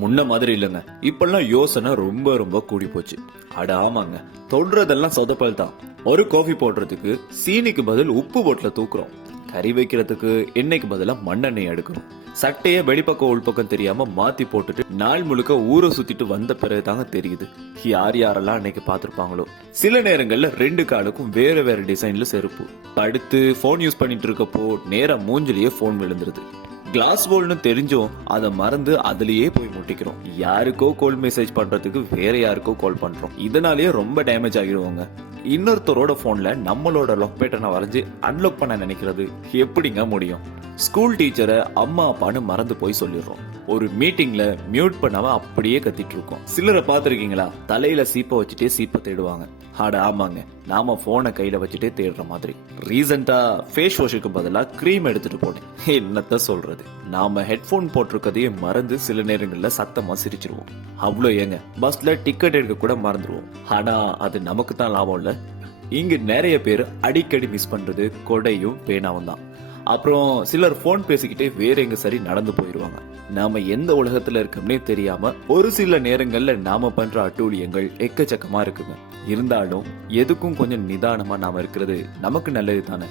முன்ன மாதிரி இல்லைங்க. இப்பெல்லாம் யோசனை ரொம்ப ரொம்ப கூடி போச்சு. அட ஆமாங்க, தொடுறதெல்லாம் சொதப்பல் தான். ஒரு காஃபி போடுறதுக்கு சீனிக்கு பதில் உப்பு போட்டுல தூக்குறோம். கறி வைக்கிறதுக்கு எண்ணெய்க்கு பதிலா மண்ணெண்ணெய் எடுக்கிறோம். சட்டைய வெளிப்பக்கம் உள்பக்கம் தெரியாம மாத்தி போட்டுட்டு நாள் முழுக்க ஊரை சுத்திட்டு வந்த பிறகுதாங்க தெரியுது யார் யாரெல்லாம் அன்னைக்கு பாத்திருப்பாங்களோ. சில நேரங்கள்ல ரெண்டு காலுக்கும் வேற வேற டிசைன்ல செருப்பு. படுத்து போன் யூஸ் பண்ணிட்டு இருக்கப்போ நேரா மூஞ்சிலேயே போன் விழுந்துருது. கிளாஸ் போல்னு தெரிஞ்சும் அதை மறந்து அதுலயே போய் முட்டிக்கிறோம். யாருக்கோ கால் மெசேஜ் பண்றதுக்கு வேற யாருக்கோ கால் பண்றோம். இதனாலேயே ரொம்ப டேமேஜ் ஆகிடுவாங்க. இன்னொருத்தரோட போன்ல நம்மளோட லாக் பேட்டனை வரைஞ்சு அன்லாக் பண்ண நினைக்கிறது எப்படிங்க முடியும்? ஸ்கூல் டீச்சரை அம்மா அப்பான்னு மறந்து போய் சொல்லிடுறோம். ஒரு மீட்டிங்ல மியூட் பண்ணாம அப்படியே கத்திட்டு இருக்கோம். சிலரை பாத்திருக்கீங்களா? தலையில சீப்ப வச்சுட்டே சீப்ப தேடுவாங்க. ஆட ஆமாங்க, நாம போனை கையில வச்சுட்டே தேடுற மாதிரி. ரீசெண்டா ஃபேஸ் வாஷுக்கு பதிலா கிரீம் எடுத்துட்டு போனேன். என்னத்த சொல்றது, நாம ஹெட்போன் போட்டிருக்கதையே மறந்து சில நேரங்கள்ல சத்தமா சிரிச்சிருவோம். அவ்வளோ ஏங்க, பஸ்ல டிக்கெட் எடுக்க கூட மறந்துடுவோம். ஆனா அது நமக்கு தான் லாபம் இல்ல. இங்க நிறைய பேர் அடிக்கடி மிஸ் பண்றது கொடையும் பேனாவும் தான். அப்புறம் சிலர் போன் பேசிக்கிட்டே வேற எங்க சரி நடந்து போயிருவாங்க. நாம எந்த உலகத்துல இருக்கோம்னே தெரியாம ஒரு சில நேரங்கள்ல நாம பண்ற அட்டூழியங்கள் எக்கச்சக்கமா இருக்குங்க. இருந்தாலும் எதுக்கும் கொஞ்சம் நிதானமா நாம இருக்கிறது நமக்கு நல்லது தானே.